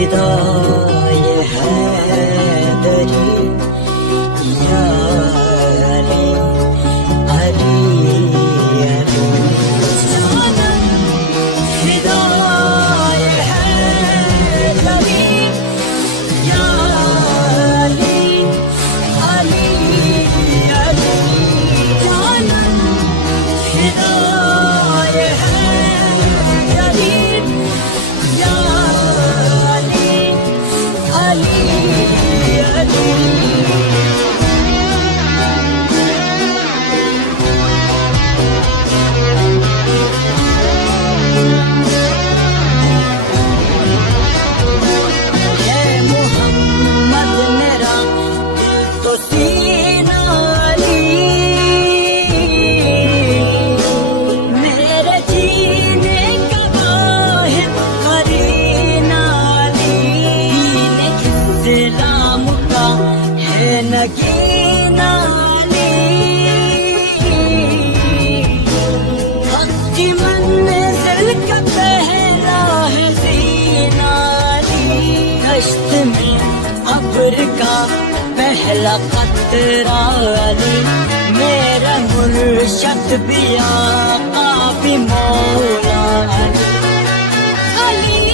फिदाए हैदरी या अली अली अली जानम फिदाए हैदरी या अली अली अली जानम फिदाए हैदरी या नगीना अली हक़ी मंज़िल का पहला है सीना अली कश्त में अब्र का पहला क़तरा अली मेरा मुर्शद भी आका भी मौला अली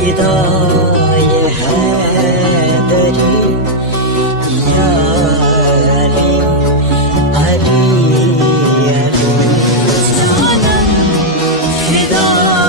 फिदाए हैदरी या अली अली अली जानम फिदा